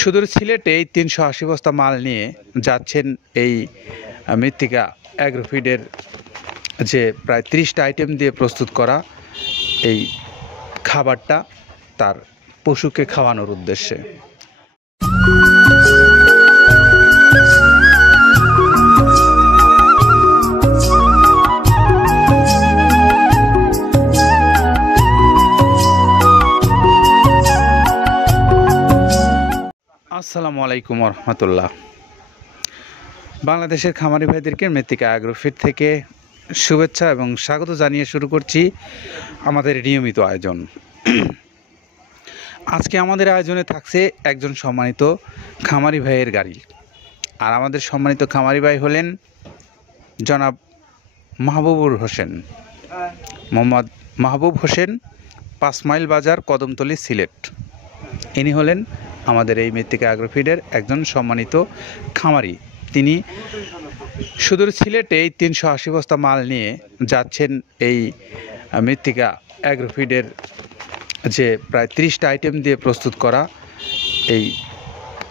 সুদূর সিলেটে এই ৩৮০ বস্তা মাল নিয়ে যাচ্ছেন এই মৃত্তিকা অ্যাগ্রোফিডের যে প্রায় ৩০টা আইটেম দিয়ে প্রস্তুত করা এই খাবারটা তার পশুকে খাওয়ানোর উদ্দেশ্যে। আসসালামু আলাইকুম রহমতুল্লাহ। বাংলাদেশের খামারি ভাইদেরকে মৃত্তিকা অ্যাগ্রোফিড থেকে শুভেচ্ছা এবং স্বাগত জানিয়ে শুরু করছি আমাদের নিয়মিত আয়োজন। আজকে আমাদের আয়োজনে থাকছে একজন সম্মানিত খামারি ভাইয়ের গাড়ি। আর আমাদের সম্মানিত খামারি ভাই হলেন জনাব মাহবুবুর হোসেন, মোহাম্মদ মাহবুব হোসেন, 5 মাইল বাজার, কদমতলী, সিলেট। ইনি হলেন আমাদের এই মৃত্তিকা অ্যাগ্রোফিডের একজন সম্মানিত খামারি। তিনি সুদূর সিলেটে এই ৩৮০ বস্তা মাল নিয়ে যাচ্ছেন এই মৃত্তিকা অ্যাগ্রোফিডের যে প্রায় 30টা আইটেম দিয়ে প্রস্তুত করা এই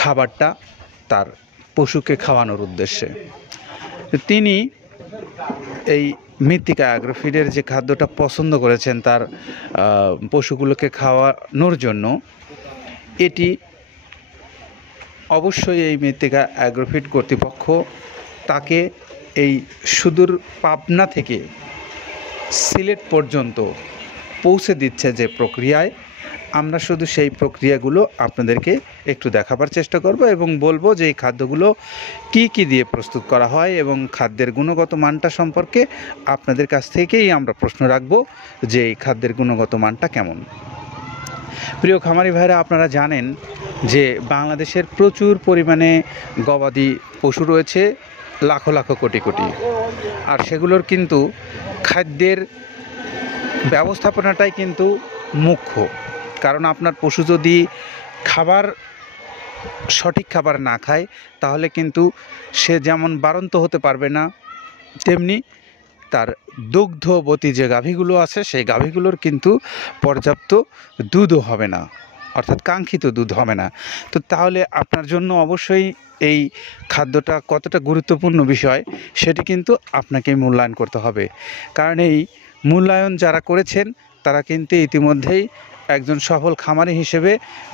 খাবারটা তার পশুকে খাওয়ানোর উদ্দেশ্যে। তিনি এই মৃত্তিকা অ্যাগ্রোফিডের যে খাদ্যটা পছন্দ করেছেন তার পশুগুলোকে খাওয়ানোর জন্য, এটি অবশ্যই এই মৃত্তিকা অ্যাগ্রোফিড কর্তৃপক্ষ তাকে এই সুদূর পাবনা থেকে সিলেট পর্যন্ত পৌঁছে দিচ্ছে যে প্রক্রিয়ায়, আমরা শুধু সেই প্রক্রিয়াগুলো আপনাদেরকে একটু দেখাবার চেষ্টা করব এবং বলবো যে এই খাদ্যগুলো কি দিয়ে প্রস্তুত করা হয় এবং খাদ্যের গুণগত মানটা সম্পর্কে আপনাদের কাছ থেকেই আমরা প্রশ্ন রাখব যে এই খাদ্যের গুণগত মানটা কেমন। প্রিয় খামারি ভাইরা, আপনারা জানেন যে বাংলাদেশের প্রচুর পরিমাণে গবাদি পশু রয়েছে, লাখো লাখো কোটি কোটি। আর সেগুলোর কিন্তু খাদ্যের ব্যবস্থাপনাটাই কিন্তু মুখ্য। কারণ আপনার পশু যদি সঠিক খাবার না খায় তাহলে কিন্তু সে যেমন বাড়ন্ত হতে পারবে না, তেমনি তার দুগ্ধবতী যে গাভীগুলো আছে সেই গাভীগুলোর কিন্তু পর্যাপ্ত দুধও হবে না, অর্থাৎ কাঙ্ক্ষিত দুধ হবে না। তো তাহলে আপনার জন্য অবশ্যই এই খাদ্যটা কতটা গুরুত্বপূর্ণ বিষয় সেটি কিন্তু আপনাকে মূল্যায়ন করতে হবে। কারণ এই মূল্যায়ন যারা করেছেন তারা কিন্তু ইতিমধ্যেই একজন সফল খামারি হিসেবে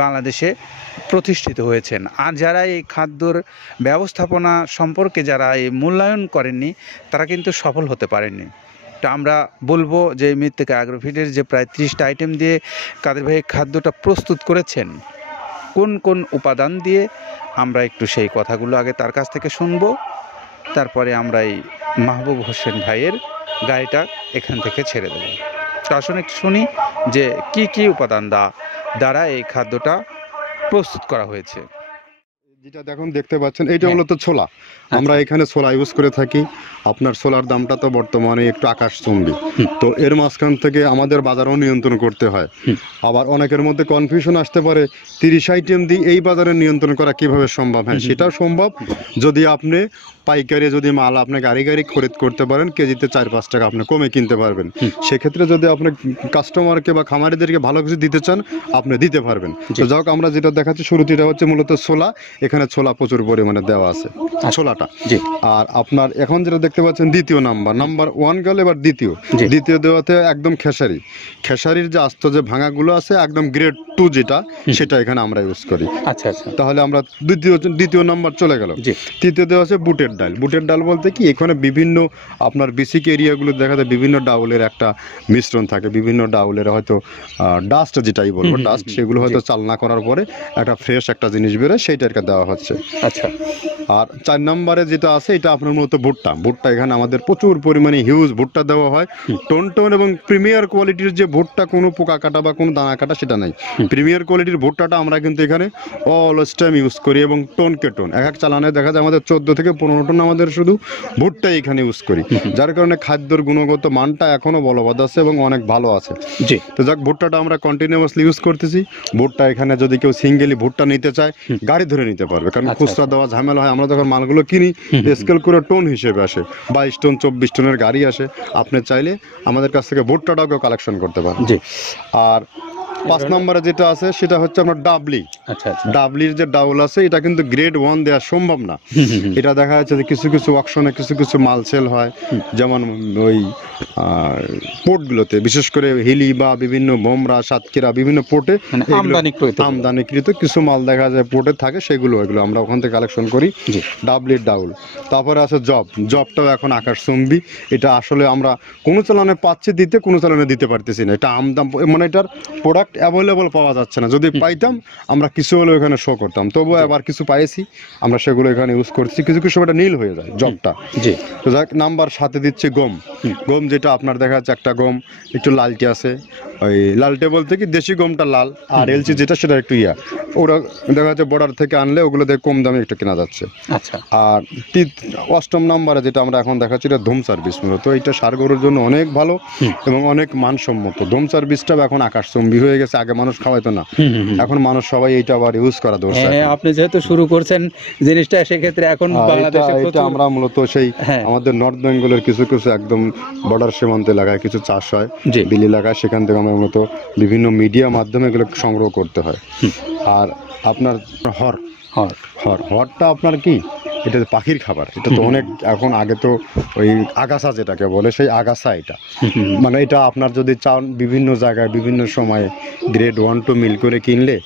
বাংলাদেশে প্রতিষ্ঠিত হয়েছেন। আর যারা এই খাদ্যর ব্যবস্থাপনা সম্পর্কে যারা এই মূল্যায়ন করেননি তারা কিন্তু সফল হতে পারেননি। তো আমরা বলবো যে মৃত্তিকা অ্যাগ্রোফিডের যে প্রায় 30টা আইটেম দিয়ে কাদের ভাই খাদ্যটা প্রস্তুত করেছেন, কোন কোন উপাদান দিয়ে, আমরা একটু সেই কথাগুলো আগে তার কাছ থেকে শুনবো। তারপরে আমরা এই মাহবুব হোসেন ভাইয়ের গাড়িটা এখান থেকে ছেড়ে দেব। তো আসুন একটু শুনি যে কি উপাদান দ্বারা এই খাদ্যটা প্রস্তুত করা হয়েছে। যেটা দেখতে পাচ্ছেন এইটা মূলত ছোলা। আমরা এখানে ছোলা ইউজ করে থাকি। আপনার ছোলার দামটা তো বর্তমানে একটু আকাশচুম্বী। তো এর মাঝখান থেকে আমাদের বাজারও নিয়ন্ত্রণ করতে হয়। আবার অনেকের মধ্যে কনফিউশন আসতে পারে 30 আইটেম দিয়ে এই বাজারে নিয়ন্ত্রণ করা কিভাবে সম্ভব। হ্যাঁ, সেটাও সম্ভব যদি আপনি পাইকারি যদি মাল আপনি গাড়ি খরিদ করতে পারেন, কেজিতে 4-5 টাকা আপনি কমে কিনতে পারবেন। সেক্ষেত্রে যদি আপনি কাস্টমারকে বা খামারিদেরকে ভালো কিছু দিতে চান আপনি দিতে পারবেন। তো যাই হোক, আমরা যেটা দেখাচ্ছি শুরুতে এটা হচ্ছে মূলত ছোলা। এখানে ছোলা প্রচুর পরিমাণে দেওয়া আছে ছোলাটা। আর আপনার এখন যেটা দেখতে পাচ্ছেন দ্বিতীয় নাম্বার 1 গেল, এবার দ্বিতীয় দেওয়াতে একদম খেসারির যে আস্ত যে ভাঙাগুলো আছে একদম গ্রেড 2 যেটা, সেটা এখানে আমরা ইউজ করি। আচ্ছা, তাহলে আমরা দ্বিতীয় নাম্বার চলে গেল। তৃতীয় দেওয়া আছে বুটের ডাল বলতে কি, এখানে বিভিন্ন আপনার বেসিক এরিয়াগুলো দেখা যায় বিভিন্ন ডাউলের একটা মিশ্রণ থাকে, বিভিন্ন ডাউলের হয়তো ডাস্ট যেটাই বলবো ডাস্ট, সেগুলো হয়তো চালনা করার পরে একটা ফ্রেশ একটা জিনিস বেরোয়, সেইটাকে দেওয়া হচ্ছে। আচ্ছা, আর 4 নম্বরে যেটা আছে এটা আপনার মূলত ভুট্টা। এখানে আমাদের প্রচুর পরিমাণে হিউজ ভুট্টা দেওয়া হয়। টোন এবং প্রিমিয়ার কোয়ালিটির যে ভুট্টা, কোনো পোকা কাটা বা কোনো দানা কাটা সেটা নাই। প্রিমিয়ার কোয়ালিটির ভুট্টাটা আমরা কিন্তু এখানে অলওয়েজ টাইম ইউজ করি এবং টোনকে টোন এক চালানে দেখা যায় আমাদের 14 থেকে 15 টন আমাদের শুধু ভুট্টাই এখানে ইউজ করি, যার কারণে খাদ্যের গুণগত মানটা এখনো বলবৎ আছে এবং অনেক ভালো আছে। জি, তো যাক, ভুট্টাটা আমরা কন্টিনিউয়াসলি ইউজ করতেছি। ভুট্টা এখানে যদি কেউ সিঙ্গেলি ভুট্টা নিতে চায় গাড়ি ধরে নিতে পারবে, কারণ খুচরা দেওয়া ঝামেলা হয়। আমরা যখন মালগুলো কিনি স্কেল করে টোন হিসেবে আসে, 22 টন 24 টনের গাড়ি আসে। আপনি চাইলে আমাদের কাছ থেকে ভুট্টাটাও কালেকশন করতে পারেন। জি, আর 5 নম্বরে যেটা আছে সেটা হচ্ছে আপনার আচ্ছা আচ্ছা। ডাবলির যে ডাউল আছে এটা কিন্তু গ্রেড 1 দেওয়া সম্ভব না। এটা দেখা যাচ্ছে যে কিছু কিছু অকশনে কিছু কিছু মাল সেল হয়, যেমন ওই পোর্টগুলোতে, বিশেষ করে হিলি বা বিভিন্ন বোমরা, সাতক্ষীরা বিভিন্ন পোর্টে মানে আমদানিকৃত কিছু মাল দেখা যায় পোর্টে থাকে, সেগুলো এগুলো আমরা ওখান থেকে কালেকশন করি। ডাবলির ডাউল, তারপরে আছে জবটাও এখন আকাশচুম্বী। এটা আসলে আমরা কোনো চালানে পাচ্ছি দিতে, কোনো চালানে দিতে পারতেছি না। এটা আমদাম, মানে এটার প্রোডাক্ট অ্যাভেলেবল পাওয়া যাচ্ছে না। যদি পাইতাম আমরা কিছু হলেও এখানে শো করতাম, তবুও আবার কিছু পাইছি আমরা, সেগুলো এখানে ইউজ করছি। কিছু কিছু সময় নীল হয়ে যায় জবটা। তো যাক, নাম্বার সাথে দিচ্ছে গম। গম যেটা আপনার দেখা যাচ্ছে একটা গম একটু লালটে আছে, ওই লালটে বলতে কি দেশি গমটা লাল, আর এলচি যেটা সেটা একটু ওরা দেখা যাচ্ছে বর্ডার থেকে আনলে ওগুলো দিয়ে কম দামে একটু কেনা যাচ্ছে। আচ্ছা। আর 8ম নাম্বারে যেটা আমরা এখন দেখাচ্ছি এটা ধুম সার্ভিস। মূলত এটা ষাঁড় গরুর জন্য অনেক ভালো এবং অনেক মানসম্মত। ধুম সার্ভিসটা এখন আকাশচুম্বী হয়ে গেছে। আগে মানুষ খাওয়াইতো না, এখন মানুষ সবাই এইটা আবার ইউজ করা দরকার। আপনি যেহেতু শুরু করছেন জিনিসটা, সেক্ষেত্রে এখন বাংলাদেশে এটা আমরা মূলত সেই আমাদের নর্থ বেঙ্গলের কিছু কিছু একদম বর্ডার সীমান্ত এলাকায় কিছু চাষ হয়, বিল এলাকায়, সেখান থেকে আমরা মূলত বিভিন্ন মিডিয়া মাধ্যমে এগুলো সংগ্রহ করতে হয়। আর আপনার হরটা আপনার কি, এটা পাখির খাবার। এটা তো অনেক এখন, আগে তো ওই আগাছা যেটাকে বলে, সেই আগাছা এটা। মানে এটা আপনার যদি চান বিভিন্ন জায়গায় বিভিন্ন সময়ে গ্রেড 1 2 মিল করে কিনলে,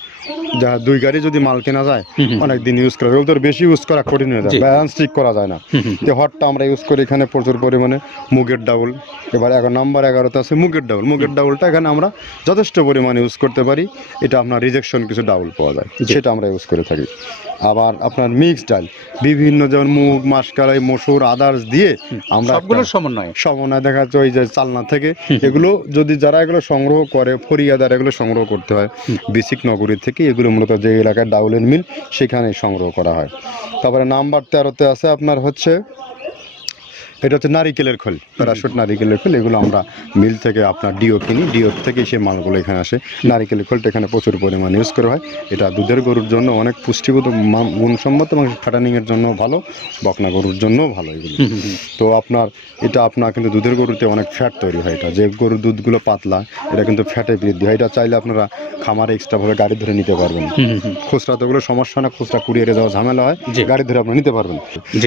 যা 2 গাড়ি যদি মাল কেনা যায়, অনেক দিন ইউজ করা যায়। ওদের বেশি ইউজ করা কঠিন হয়ে যায়, ব্যালেন্স ঠিক করা যায় না। তো হটটা আমরা ইউজ করি এখানে প্রচুর পরিমাণে। মুগের ডাউল, এবার নাম্বার 11তে আছে মুগের ডাউল। মুগের ডাউলটা এখানে আমরা যথেষ্ট পরিমাণে ইউজ করতে পারি। এটা আপনার রিজেকশন কিছু ডাউল পাওয়া যায়, সেটা আমরা ইউজ করে থাকি। আবার আপনার মিক্স ডাল, বিভিন্ন যেমন মুগ, মাসকলাই, মসুর, আদার্স দিয়ে আমরা সবগুলোর সমন্বয় দেখা যাচ্ছে ওই যে চালনা থেকে। এগুলো যদি যারা এগুলো সংগ্রহ করে, ফরিয়াদার এগুলো সংগ্রহ করতে হয় বিসিক নগরী থেকে। এগুলো মূলত যে এলাকায় ডাউলের মিল সেখানে সংগ্রহ করা হয়। তারপরে নাম্বার 13তে আছে আপনার হচ্ছে, এটা হচ্ছে নারিকেলের খোল, প্যারাশুট নারিকেলের খোল। এগুলো আমরা মিল থেকে আপনার ডিও কিনি, ডিও থেকে সেই মালগুলো এখানে আসে। নারিকেলের খোলটা এখানে প্রচুর পরিমাণে ইউজ করা হয়। এটা দুধের গরুর জন্য অনেক পুষ্টিগত গুণসম্মত এবং ফ্যাটানিংয়ের জন্য ভালো, বকনা গরুর জন্য ভালো এগুলো। তো আপনার এটা আপনার কিন্তু দুধের গরুতে অনেক ফ্যাট তৈরি হয়। এটা যে গরুর দুধগুলো পাতলা, এটা কিন্তু ফ্যাটে বৃদ্ধি হয়। এটা চাইলে আপনারা খামারে এক্সট্রাভাবে গাড়ি ধরে নিতে পারবেন। খুচরা তো ওগুলো সমস্যা না, খুচরা কুরিয়ারে যাওয়া ঝামেলা হয়, গাড়ি ধরে আপনি নিতে পারবেন।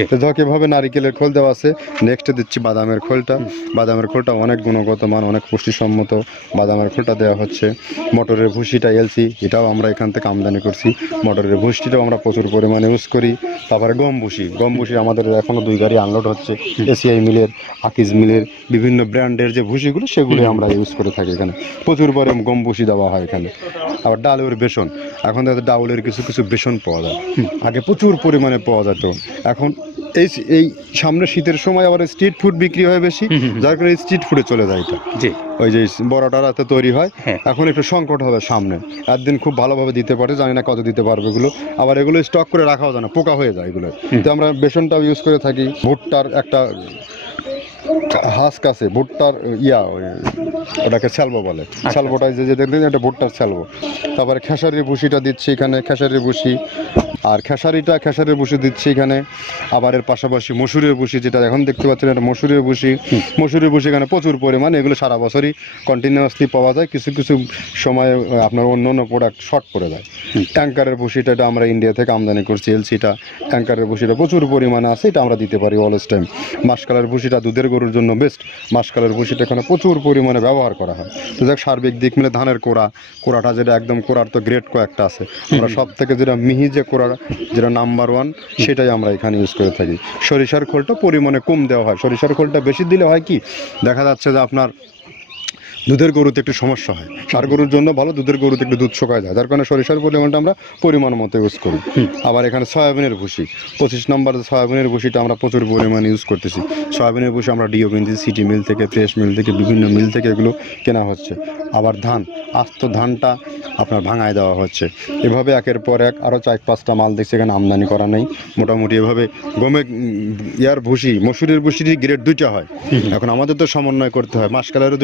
তো ধর এভাবে নারিকেলের খোল দেওয়া আছে। নেক্সটে দিচ্ছি বাদামের খোলটা। বাদামের খোলটা অনেক গুণগত মান, অনেক পুষ্টিসম্মত। বাদামের খোলটা দেওয়া হচ্ছে। মটরের ভুসিটা এলসি, এটাও আমরা এখান থেকে আমদানি করছি। মটরের ভুসিটাও আমরা প্রচুর পরিমাণে ইউজ করি। তারপরে গম ভুসি আমাদের এখনও 2 গাড়ি আনলোড হচ্ছে। এসিআই মিলের, আকিজ মিলের বিভিন্ন ব্র্যান্ডের যে ভুসিগুলো, সেগুলো আমরা ইউজ করে থাকি। এখানে প্রচুর পরিমাণে গম ভুসি দেওয়া হয় এখানে। আবার ডালের বেসন, এখন দেখা ডাউলের কিছু কিছু বেসন পাওয়া যায়। আগে প্রচুর পরিমাণে পাওয়া যেত, এখন এই সামনে শীতের সময় আবার স্ট্রিট ফুড বিক্রি হয় বেশি, যার কারণে স্ট্রিট ফুডে চলে যায়। এটা ওই যে বড়টা রাতে তৈরি হয়। এখন একটু সংকট হবে সামনে, একদিন খুব ভালোভাবে দিতে পারে, জানি না কত দিতে পারবে এগুলো। আবার এগুলো স্টক করে রাখাও যায় না, পোকা হয়ে যায় এগুলো। তো আমরা বেসনটাও ইউজ করে থাকি। ভুট্টার একটা হাস্ক আছে, ভুট্টার ওটাকে স্যালবো বলে। স্যালবোটাই যে দেখবেন, এটা ভুট্টার স্যালবো। তারপরে খেসারির ভুসিটা দিচ্ছি এখানে, খেসারির ভুসি। আর খেসারির ভুসি দিচ্ছি এখানে। আবার এর পাশাপাশি মসুরের ভুসি, যেটা এখন দেখতে পাচ্ছেন, এটা মসুরের ভুসি। মসুরের ভুসি এখানে প্রচুর পরিমাণে, এগুলো সারা বছরই কন্টিনিউয়াসলি পাওয়া যায়। কিছু কিছু সময়ে আপনার অন্য অন্য প্রোডাক্ট শর্ট পড়ে যায়। ট্যাঙ্কারের ভুসিটা এটা আমরা ইন্ডিয়া থেকে আমদানি করছি, এলসিটা। ট্যাঙ্কারের ভুসিটা প্রচুর পরিমাণে আছে, এটা আমরা দিতে পারি অলওয়েজ টাইম। মাসকালের ভুসিটা দুধের গরুর জন্য বেস্ট। মাসকালের ভুসিটা এখানে প্রচুর পরিমাণে ব্যবহার করা হয়। তো যাক, সার্বিক দিক মিলে ধানের কোড়াটা যেটা একদম, কোড়ার তো গ্রেড কয়েকটা আছে। আমরা সব থেকে যেটা মিহি যে কোড়া, যেটা নাম্বার 1, সেটাই আমরা এখানে ইউজ করে থাকি। সরিষার খোলটা পরিমাণে কম দেওয়া হয়। সরিষার খোলটা বেশি দিলে হয় কি, দেখা যাচ্ছে যে আপনার দুধের গরুতে একটু সমস্যা হয়। ষাঁড় গরুর জন্য ভালো, দুধের গরুতে একটু দুধ শুকায় যায়, যার কারণে সরিষার পরিমাণটা আমরা পরিমাণ মতো ইউজ করি। আবার এখানে সয়াবিনের ভুসি, 25 নম্বর সয়াবিনের ভুসিটা আমরা প্রচুর পরিমাণে ইউজ করতেছি। সয়াবিনের ভুসি আমরা ডিও কিনছি, সিটি মিল থেকে, ফ্রেশ মিল থেকে, বিভিন্ন মিল থেকে এগুলো কেনা হচ্ছে। আবার ধান, আস্ত ধানটা আপনার ভাঙায় দেওয়া হচ্ছে। এভাবে একের পর এক আরও 4-5টা মাল দেখছি এখানে আমদানি করা নেই। মোটামুটি এভাবে গমে ভুসি, মসুরের ভুসিরই গ্রেড 2টা হয়। এখন আমাদের তো সমন্বয় করতে হয়, মাসকালেরও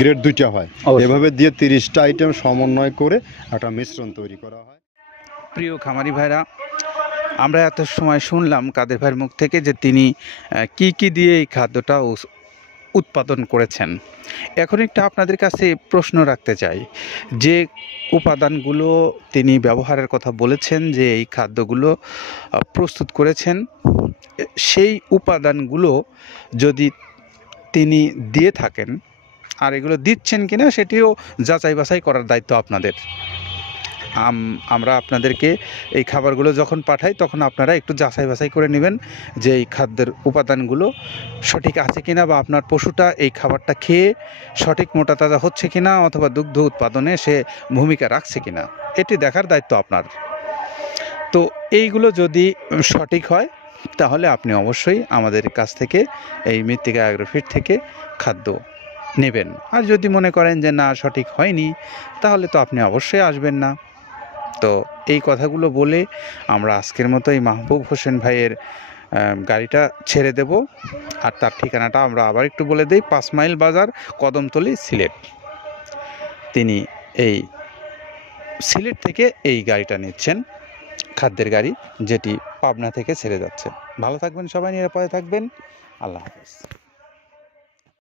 গ্রেড 2টা হয়। এভাবে দিয়ে 30টা আইটেম সমন্বয় করে একটা মিশ্রণ তৈরি করা হয়। প্রিয় খামারি ভাইরা, আমরা এত সময় শুনলাম কাদের ভাইয়ের মুখ থেকে যে তিনি কি কি দিয়ে এই খাদ্যটা উৎপাদন করেছেন। এখন একটা আপনাদের কাছে প্রশ্ন রাখতে চাই, যে উপাদানগুলো তিনি ব্যবহারের কথা বলেছেন, যে এই খাদ্যগুলো প্রস্তুত করেছেন, সেই উপাদানগুলো যদি তিনি দিয়ে থাকেন, আর এগুলো দিচ্ছেন কিনা সেটিও যাচাই বাছাই করার দায়িত্ব আপনাদের। আমরা আপনাদেরকে এই খাবারগুলো যখন পাঠাই তখন আপনারা একটু যাচাই বাছাই করে নেবেন যে এই খাদ্যের উপাদানগুলো সঠিক আছে কিনা, বা আপনার পশুটা এই খাবারটা খেয়ে সঠিক মোটা তাজা হচ্ছে কিনা, অথবা দুগ্ধ উৎপাদনে সে ভূমিকা রাখছে কিনা, এটি দেখার দায়িত্ব আপনার। তো এইগুলো যদি সঠিক হয় তাহলে আপনি অবশ্যই আমাদের কাছ থেকে, এই মৃত্তিকা অ্যাগ্রোফিট থেকে খাদ্য নেবেন। আর যদি মনে করেন যে না, সঠিক হয়নি, তাহলে তো আপনি অবশ্যই আসবেন না। তো এই কথাগুলো বলে আমরা আজকের মতো এই মাহবুব হোসেন ভাইয়ের গাড়িটা ছেড়ে দেব। আর তার ঠিকানাটা আমরা আবার একটু বলে দিই, 5 মাইল বাজার, কদমতলী, সিলেট। তিনি এই সিলেট থেকে এই গাড়িটা নিচ্ছেন, খাদ্যের গাড়ি, যেটি পাবনা থেকে ছেড়ে যাচ্ছে। ভালো থাকবেন সবাই, নিরাপদে থাকবেন। আল্লাহ হাফেজ।